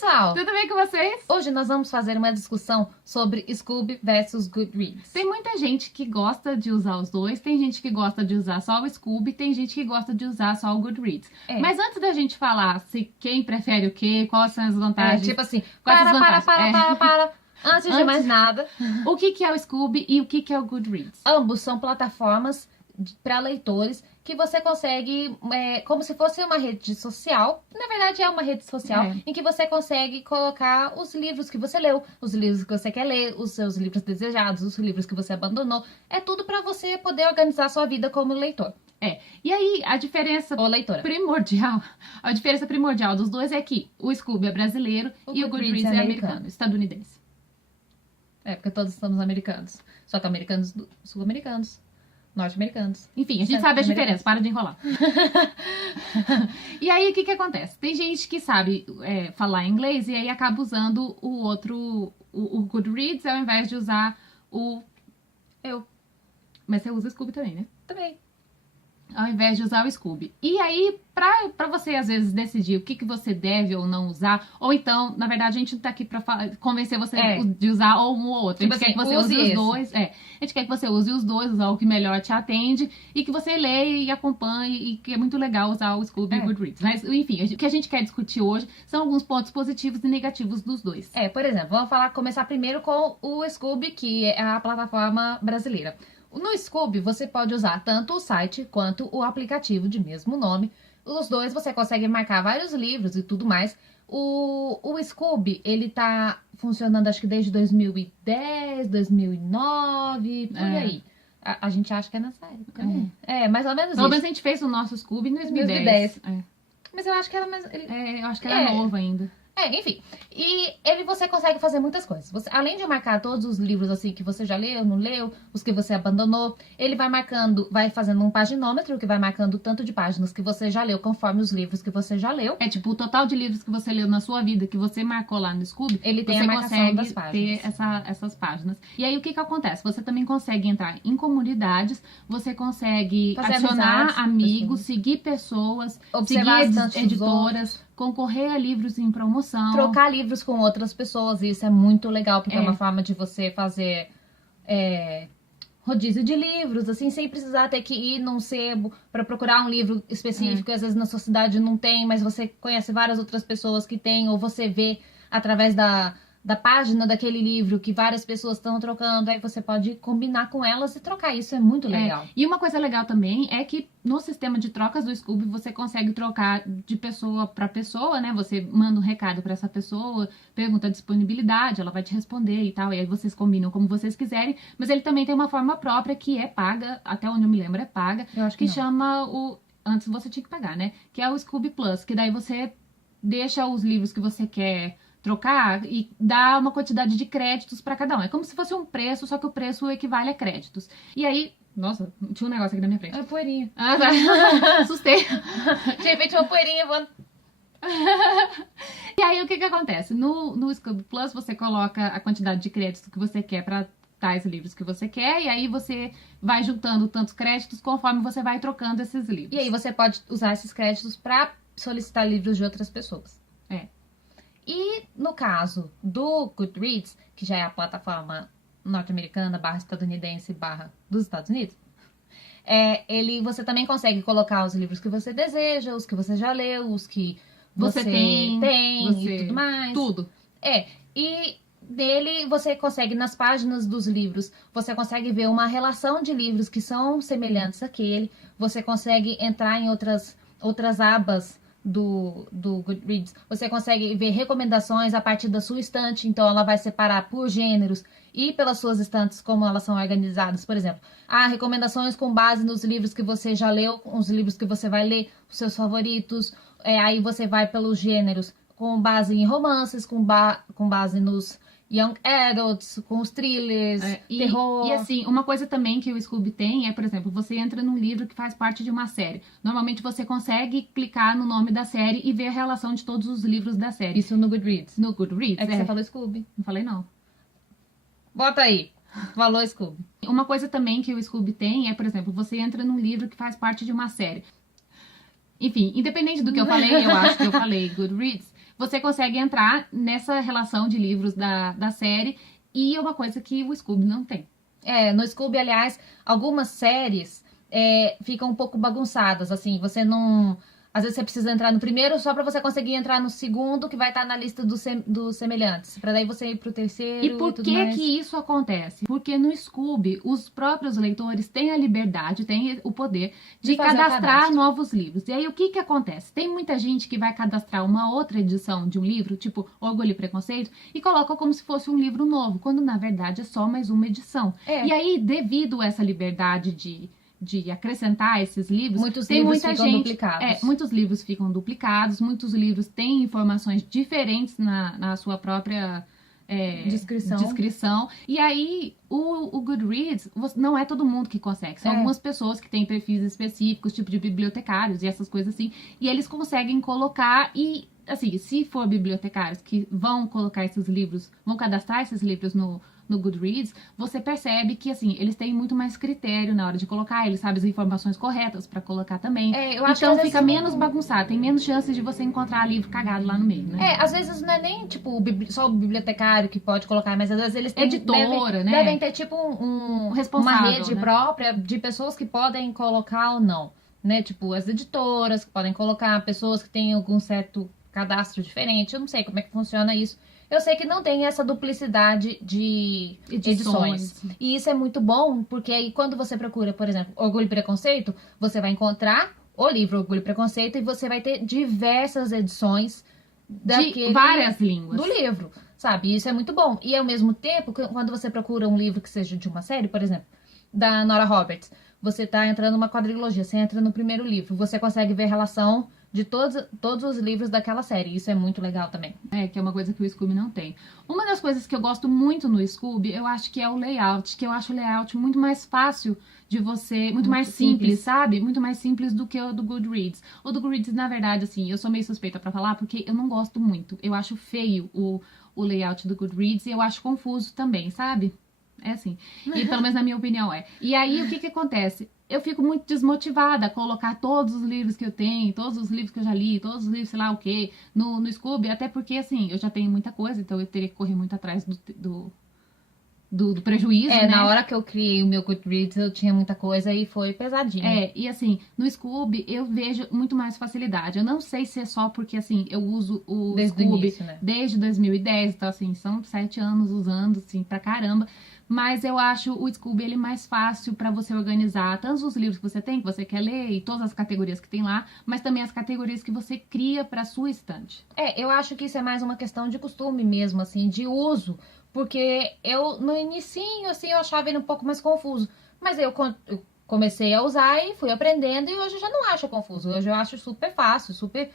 pessoal! Tudo bem com vocês? Hoje nós vamos fazer uma discussão sobre Scoob versus Goodreads. Tem muita gente que gosta de usar os dois, tem gente que gosta de usar só o Scoob, tem gente que gosta de usar só o Goodreads. Mas antes da gente falar se quem prefere o quê, quais são as vantagens... tipo assim, para. Antes de mais nada, o que é o Scoob e o que é o Goodreads? Ambos são plataformas para leitores que você consegue, como se fosse uma rede social, na verdade é uma rede social, em que você consegue colocar os livros que você leu, os livros que você quer ler, os seus livros desejados, os livros que você abandonou, é tudo para você poder organizar a sua vida como leitor. E aí a diferença primordial dos dois é que o Scoob é brasileiro e o Goodreads é americano, estadunidense. Porque todos estamos americanos, só que americanos sul-americanos. Norte-americanos. Enfim, a gente sabe a diferença, para de enrolar. E aí, o que acontece? Tem gente que sabe falar inglês e aí acaba usando o Goodreads ao invés de usar Mas você usa o Scoob também, né? Também. Ao invés de usar o Scoob. E aí, pra você, às vezes, decidir o que você deve ou não usar, ou então, na verdade, a gente não tá aqui pra convencer você de usar ou um ou outro. A gente quer que você use os dois. A gente quer que você use os dois, usar o que melhor te atende, e que você leia e acompanhe, e que é muito legal usar o Scoob e o Goodreads. Mas, enfim, o que a gente quer discutir hoje são alguns pontos positivos e negativos dos dois. Por exemplo, vamos começar primeiro com o Scoob, que é a plataforma brasileira. No Scoob, você pode usar tanto o site quanto o aplicativo de mesmo nome. Os dois você consegue marcar vários livros e tudo mais. O Scoob, ele tá funcionando acho que desde 2010, 2009, por aí. A gente acha que é nessa época, né? Mais ou menos isso. Pelo menos a gente fez o nosso Scoob em 2010. Mas eu acho que era mais... eu acho que era novo ainda. Enfim. E você consegue fazer muitas coisas. Além de marcar todos os livros assim que você já leu, não leu, os que você abandonou, ele vai fazendo um paginômetro que vai marcando o tanto de páginas que você já leu conforme os livros que você já leu. Tipo, o total de livros que você leu na sua vida, que você marcou lá no Scoob, ele tem a marcação das páginas. Ter essas páginas. E aí, o que acontece? Você também consegue entrar em comunidades, você consegue adicionar amigos, seguir pessoas, observar seguir editoras, concorrer a livros em promoção. Trocar livros com outras pessoas. E isso é muito legal, porque é uma forma de você fazer rodízio de livros, assim, sem precisar ter que ir num sebo para procurar um livro específico. Às vezes na sua cidade não tem, mas você conhece várias outras pessoas que têm, ou você vê através da página daquele livro que várias pessoas estão trocando, aí você pode combinar com elas e trocar. Isso é muito legal. E uma coisa legal também é que no sistema de trocas do Scoob você consegue trocar de pessoa para pessoa, né? Você manda um recado para essa pessoa, pergunta a disponibilidade, ela vai te responder e tal, e aí vocês combinam como vocês quiserem, mas ele também tem uma forma própria que é paga, até onde eu me lembro é paga, eu acho que chama antes você tinha que pagar, né? Que é o Scoob Plus, que daí você deixa os livros que você quer trocar e dá uma quantidade de créditos para cada um. É como se fosse um preço, só que o preço equivale a créditos. E aí... Nossa, tinha um negócio aqui na minha frente. É poeirinha. Tá. Assustei. De repente uma poeirinha voando. E aí, o que acontece? No Scoob Plus, você coloca a quantidade de créditos que você quer para tais livros que você quer, e aí você vai juntando tantos créditos conforme você vai trocando esses livros. E aí você pode usar esses créditos para solicitar livros de outras pessoas. E no caso do Goodreads, que já é a plataforma norte-americana / estadunidense / dos Estados Unidos, você também consegue colocar os livros que você deseja, os que você já leu, os que você tem e tudo mais. Tudo. E dele você consegue, nas páginas dos livros, você consegue ver uma relação de livros que são semelhantes àquele, você consegue entrar em outras abas do Goodreads, você consegue ver recomendações a partir da sua estante, então ela vai separar por gêneros e pelas suas estantes como elas são organizadas. Por exemplo, recomendações com base nos livros que você já leu, os livros que você vai ler, os seus favoritos, aí você vai pelos gêneros com base em romances, com base nos young adults, com os thrillers, terror. E assim, uma coisa também que o Scoob tem é, por exemplo, você entra num livro que faz parte de uma série. Normalmente você consegue clicar no nome da série e ver a relação de todos os livros da série. Isso no Goodreads? No Goodreads, É que você falou Scoob. Não falei não. Bota aí. Falou Scoob. Uma coisa também que o Scoob tem é, por exemplo, você entra num livro que faz parte de uma série. Enfim, independente do que eu falei, eu acho que eu falei Goodreads, você consegue entrar nessa relação de livros da série, e é uma coisa que o Scooby não tem. No Scooby, aliás, algumas séries ficam um pouco bagunçadas, assim, você não... Às vezes você precisa entrar no primeiro só pra você conseguir entrar no segundo, que vai estar na lista dos semelhantes. Pra daí você ir pro terceiro e por tudo mais. Que isso acontece? Porque no Scooby, os próprios leitores têm a liberdade, têm o poder de cadastrar novos livros. E aí, o que acontece? Tem muita gente que vai cadastrar uma outra edição de um livro, tipo Orgulho e Preconceito, e coloca como se fosse um livro novo, quando na verdade é só mais uma edição. E aí, devido a essa liberdade de acrescentar esses livros, muitos livros ficam duplicados, muitos livros têm informações diferentes na sua própria descrição. E aí, o Goodreads, não é todo mundo que consegue. São algumas pessoas que têm perfis específicos, tipo de bibliotecários e essas coisas assim, e eles conseguem colocar e... Assim, se for bibliotecários que vão colocar esses livros, vão cadastrar esses livros no Goodreads, você percebe que, assim, eles têm muito mais critério na hora de colocar, eles sabem as informações corretas pra colocar também. Então fica menos bagunçado, tem menos chances de você encontrar livro cagado lá no meio, né? Às vezes não é nem, tipo, só o bibliotecário que pode colocar, mas às vezes eles têm... Editora, né? Devem ter, tipo, uma rede própria de pessoas que podem colocar ou não, né? Tipo, as editoras que podem colocar, pessoas que têm algum certo cadastro diferente, eu não sei como é que funciona isso. Eu sei que não tem essa duplicidade de edições. E isso é muito bom, porque aí quando você procura, por exemplo, Orgulho e Preconceito, você vai encontrar o livro Orgulho e Preconceito e você vai ter diversas edições de várias línguas do livro, sabe? Isso é muito bom. E ao mesmo tempo, quando você procura um livro que seja de uma série, por exemplo, da Nora Roberts, você tá entrando numa quadrilogia, você entra no primeiro livro, você consegue ver a relação de todos os livros daquela série. Isso é muito legal também. Que é uma coisa que o Scooby não tem. Uma das coisas que eu gosto muito no Scooby, eu acho que é o layout, que eu acho o layout muito mais fácil de você, muito mais simples, sabe? Muito mais simples do que o do Goodreads. O do Goodreads, na verdade, assim, eu sou meio suspeita pra falar, porque eu não gosto muito. Eu acho feio o layout do Goodreads e eu acho confuso também, sabe? É assim. E pelo menos na minha opinião é. E aí, o que acontece? Eu fico muito desmotivada a colocar todos os livros que eu tenho, todos os livros que eu já li, todos os livros, sei lá o quê, no Scooby, até porque, assim, eu já tenho muita coisa, então eu teria que correr muito atrás do prejuízo, né? Na hora que eu criei o meu Goodreads, eu tinha muita coisa e foi pesadinho. E assim, no Scooby, eu vejo muito mais facilidade. Eu não sei se é só porque, assim, eu uso o Scooby desde 2010, então, assim, são 7 anos usando, assim, pra caramba. Mas eu acho o Scooby ele mais fácil para você organizar tanto os livros que você tem, que você quer ler, e todas as categorias que tem lá, mas também as categorias que você cria para sua estante. Eu acho que isso é mais uma questão de costume mesmo, assim, de uso. Porque eu, no inicinho, assim, eu achava ele um pouco mais confuso. Mas eu comecei a usar e fui aprendendo, e hoje eu já não acho confuso. Hoje eu acho super fácil, super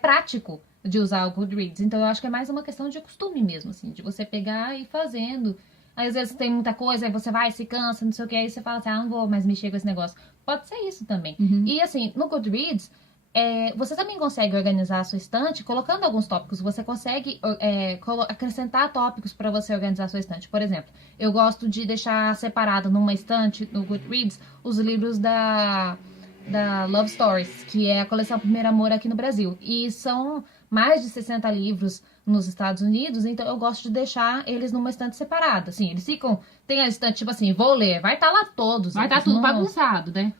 prático de usar o Goodreads. Então eu acho que é mais uma questão de costume mesmo, assim, de você pegar e ir fazendo. Aí, às vezes tem muita coisa, aí você vai, se cansa, não sei o que, aí você fala assim, não vou mais mexer com esse negócio. Pode ser isso também. E assim, no Goodreads, você também consegue organizar a sua estante colocando alguns tópicos. Você consegue acrescentar tópicos para você organizar a sua estante. Por exemplo, eu gosto de deixar separado numa estante, no Goodreads, os livros da Love Stories, que é a coleção Primeiro Amor aqui no Brasil. E são mais de 60 livros nos Estados Unidos, então eu gosto de deixar eles numa estante separada. Assim, eles ficam... Tem a estante, tipo assim, vou ler, vai estar lá todos. Vai estar tudo bagunçado, né?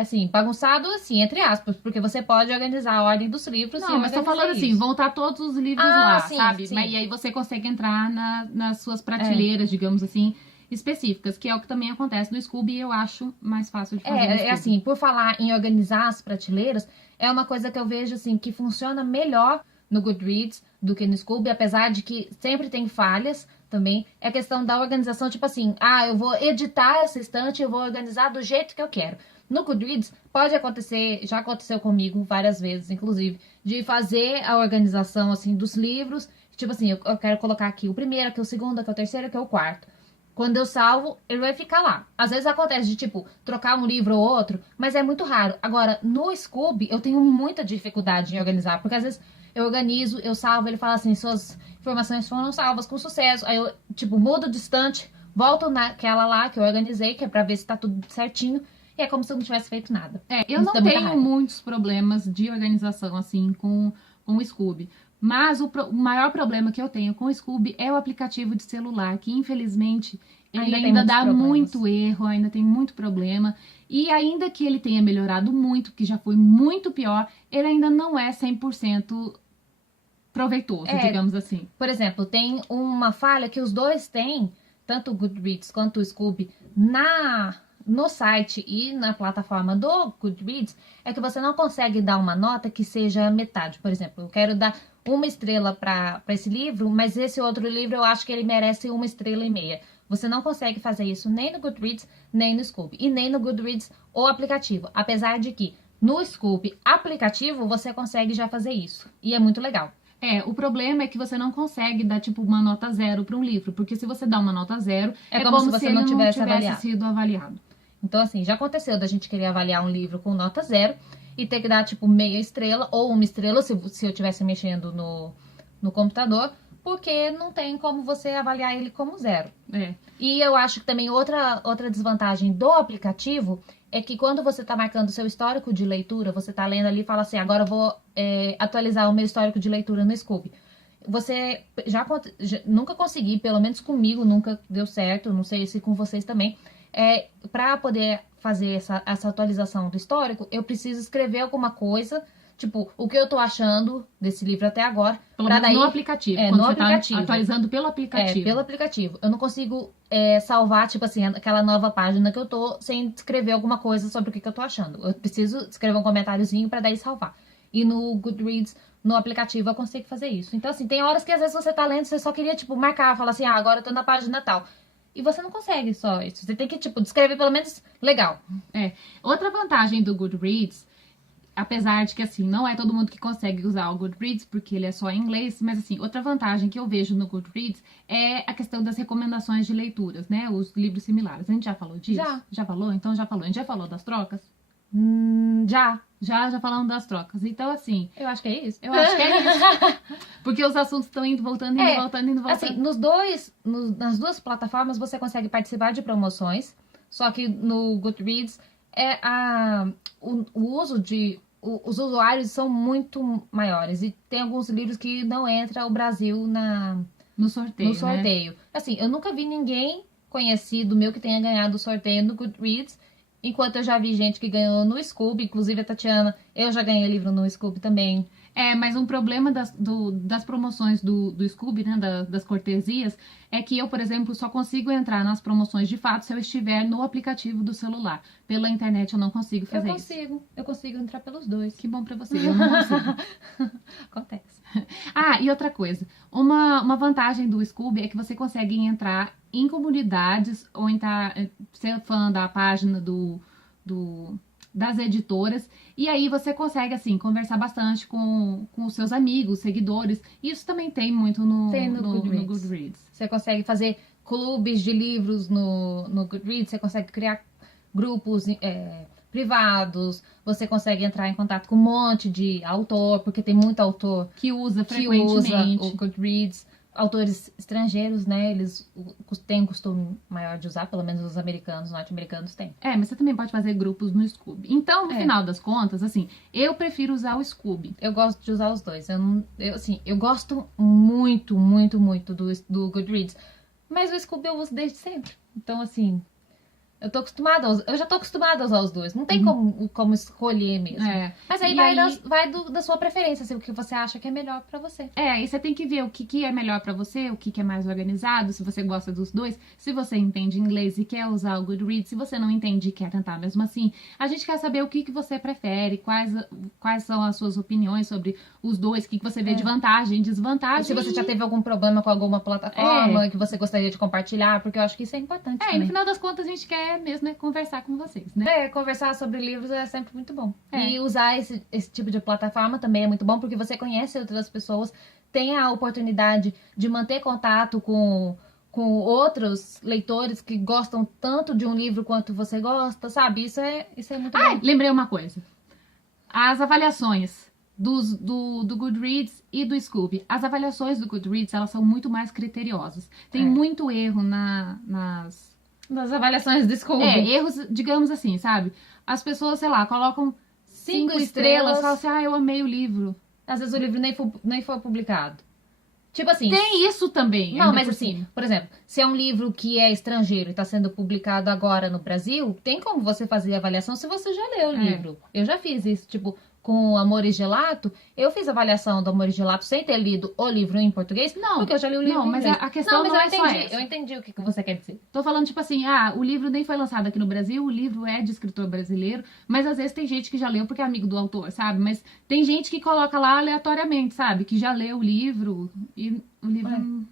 Assim, bagunçado, assim, entre aspas, porque você pode organizar a ordem dos livros. Não, mas tô falando assim, vão estar todos os livros lá, sim, sabe? Sim. Mas, e aí você consegue entrar nas suas prateleiras, digamos assim, específicas, que é o que também acontece no Scooby e eu acho mais fácil de fazer no Scooby. Assim, por falar em organizar as prateleiras, é uma coisa que eu vejo, assim, que funciona melhor no Goodreads do que no Scooby, apesar de que sempre tem falhas também. É questão da organização, tipo assim, eu vou editar essa estante, eu vou organizar do jeito que eu quero. No Goodreads, pode acontecer, já aconteceu comigo várias vezes, inclusive, de fazer a organização, assim, dos livros. Tipo assim, eu quero colocar aqui o primeiro, aqui o segundo, aqui o terceiro, aqui o quarto. Quando eu salvo, ele vai ficar lá. Às vezes acontece de, tipo, trocar um livro ou outro, mas é muito raro. Agora, no Scooby, eu tenho muita dificuldade em organizar, porque às vezes eu organizo, eu salvo, ele fala assim, suas informações foram salvas com sucesso. Aí eu, tipo, mudo de estante, volto naquela lá que eu organizei, que é pra ver se tá tudo certinho. E é como se eu não tivesse feito nada. Eu não tenho muitos problemas de organização, assim, com o Scooby. Mas o maior problema que eu tenho com o Scoob é o aplicativo de celular, que infelizmente ele ainda dá muito erro, ainda tem muito problema. E ainda que ele tenha melhorado muito, que já foi muito pior, ele ainda não é 100% proveitoso, digamos assim. Por exemplo, tem uma falha que os dois têm, tanto o Goodreads quanto o Scoob, no site e na plataforma do Goodreads, é que você não consegue dar uma nota que seja metade. Por exemplo, eu quero dar 1 estrela para esse livro, mas esse outro livro eu acho que ele merece 1,5 estrelas. Você não consegue fazer isso nem no Goodreads, nem no Scoob. E nem no Goodreads ou aplicativo. Apesar de que no Scoob aplicativo você consegue já fazer isso. E é muito legal. O problema é que você não consegue dar, tipo, uma nota 0 para um livro. Porque se você dá uma nota 0, é como se você não tivesse sido avaliado. Então, assim, já aconteceu da gente querer avaliar um livro com nota 0 e ter que dar, tipo, meia estrela ou 1 estrela se eu estivesse mexendo no computador, porque não tem como você avaliar ele como 0. E eu acho que também outra desvantagem do aplicativo é que quando você está marcando o seu histórico de leitura, você está lendo ali e fala assim, agora eu vou atualizar o meu histórico de leitura no Scoob. Você nunca consegui, pelo menos comigo, nunca deu certo, não sei se com vocês também. Para poder fazer essa atualização do histórico, eu preciso escrever alguma coisa, tipo, o que eu tô achando desse livro até agora. No aplicativo. No aplicativo. Tá atualizando pelo aplicativo. Pelo aplicativo. Eu não consigo salvar, tipo assim, aquela nova página que eu tô, sem escrever alguma coisa sobre o que eu tô achando. Eu preciso escrever um comentáriozinho para daí salvar. E no Goodreads, no aplicativo, eu consigo fazer isso. Então, assim, tem horas que às vezes você tá lendo, você só queria, tipo, marcar, falar assim, agora eu tô na página tal. E você não consegue só isso. Você tem que, tipo, descrever pelo menos legal. Outra vantagem do Goodreads, apesar de que, assim, não é todo mundo que consegue usar o Goodreads, porque ele é só em inglês, mas, assim, outra vantagem que eu vejo no Goodreads é a questão das recomendações de leituras, né? Os livros similares. A gente já falou disso? Já falou? Então já falou. A gente já falou das trocas? Já falamos das trocas. Então, assim... Eu acho que é isso. Eu acho que é isso. Porque os assuntos estão indo, voltando, indo, voltando, indo, voltando. Assim, nas duas plataformas você consegue participar de promoções, só que no Goodreads os usuários são muito maiores. E tem alguns livros que não entra o Brasil no sorteio. Né? Assim, eu nunca vi ninguém conhecido meu que tenha ganhado o sorteio no Goodreads, enquanto eu já vi gente que ganhou no Scoob, inclusive a Tatiana, eu já ganhei livro no Scoob também. Mas um problema das promoções do Scoob, né, das cortesias, é que eu, por exemplo, só consigo entrar nas promoções de fato se eu estiver no aplicativo do celular. Pela internet eu não consigo fazer isso. Eu consigo entrar pelos dois. Que bom pra você, eu não consigo. Acontece. E outra coisa, uma vantagem do Scoob é que você consegue entrar em comunidades ou ser fã da página das editoras, e aí você consegue, assim, conversar bastante com os seus amigos, seguidores. Isso também tem muito no Goodreads. Você consegue fazer clubes de livros no Goodreads, você consegue criar grupos privados, você consegue entrar em contato com um monte de autor, porque tem muito autor que usa frequentemente o Goodreads. Autores estrangeiros, né, eles têm um costume maior de usar, pelo menos os americanos, norte-americanos têm. Mas você também pode fazer grupos no Scoob. Então, no final das contas, assim, eu prefiro usar o Scoob. Eu gosto de usar os dois. Eu gosto muito, muito, muito do Goodreads, mas o Scoob eu uso desde sempre. Então, assim... Eu já tô acostumada a usar os dois. Não tem como escolher mesmo. Mas aí vai da sua preferência, assim, o que você acha que é melhor pra você. E você tem que ver o que é melhor pra você, o que é mais organizado, se você gosta dos dois, se você entende inglês e quer usar o Goodreads, se você não entende e quer tentar mesmo assim. A gente quer saber o que você prefere, quais são as suas opiniões sobre os dois, o que você vê de vantagem, desvantagem. E se você já teve algum problema com alguma plataforma que você gostaria de compartilhar, porque eu acho que isso é importante também. No final das contas a gente quer mesmo conversar com vocês, né? Conversar sobre livros é sempre muito bom. E usar esse tipo de plataforma também é muito bom, porque você conhece outras pessoas, tem a oportunidade de manter contato com outros leitores que gostam tanto de um livro quanto você gosta, sabe? Isso é muito bom. Lembrei uma coisa. As avaliações do Goodreads e do Scoob. As avaliações do Goodreads, elas são muito mais criteriosas. Tem muito erro nas avaliações do Scoob. Erros, digamos assim, sabe? As pessoas, sei lá, colocam 5 estrelas, falam assim, eu amei o livro. às vezes o livro nem foi publicado. Tipo assim... Tem isso também. Não, mas assim, por exemplo, se é um livro que é estrangeiro e está sendo publicado agora no Brasil, tem como você fazer a avaliação se você já leu o livro. Eu já fiz isso, tipo, com Amor e Gelato, eu fiz a avaliação do Amor e Gelato sem ter lido o livro em português, porque eu já li o livro em inglês. Não, mas a questão não é só essa. Eu entendi o que você quer dizer. Tô falando, tipo assim, o livro nem foi lançado aqui no Brasil, o livro é de escritor brasileiro, mas às vezes tem gente que já leu porque é amigo do autor, sabe? Mas tem gente que coloca lá aleatoriamente, sabe? Que já leu o livro e o livro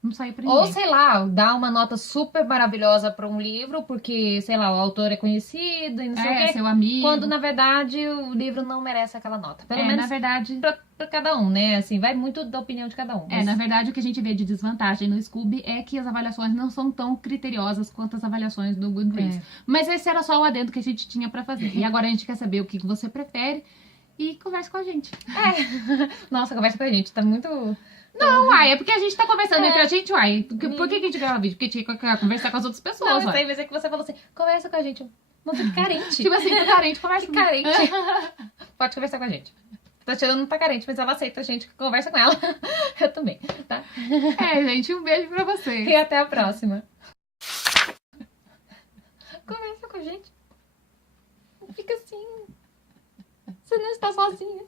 não saiu pra ninguém. Ou, sei lá, dá uma nota super maravilhosa pra um livro, porque, sei lá, o autor é conhecido e não sei o quê. Seu amigo. Quando, na verdade, o livro não merece aquela nota. Pelo menos, na verdade... pra cada um, né? Assim, vai muito da opinião de cada um. Mas... na verdade, o que a gente vê de desvantagem no Scoob é que as avaliações não são tão criteriosas quanto as avaliações do Goodreads. Mas esse era só o adendo que a gente tinha pra fazer. E agora a gente quer saber o que você prefere e conversa com a gente. Nossa, conversa com a gente, tá muito... Não, é porque a gente tá conversando entre a gente, Por que a gente grava vídeo? Porque tinha que conversar com as outras pessoas, Não, eu sei, mas é que você falou assim, conversa com a gente. Nossa, que carente. Tipo assim, tá carente, conversa com carente. Pode conversar com a gente. Tatiana não tá carente, mas ela aceita a gente que conversa com ela. Eu também, tá? Gente, um beijo pra vocês. E até a próxima. Conversa com a gente. Fica assim. Você não está sozinha.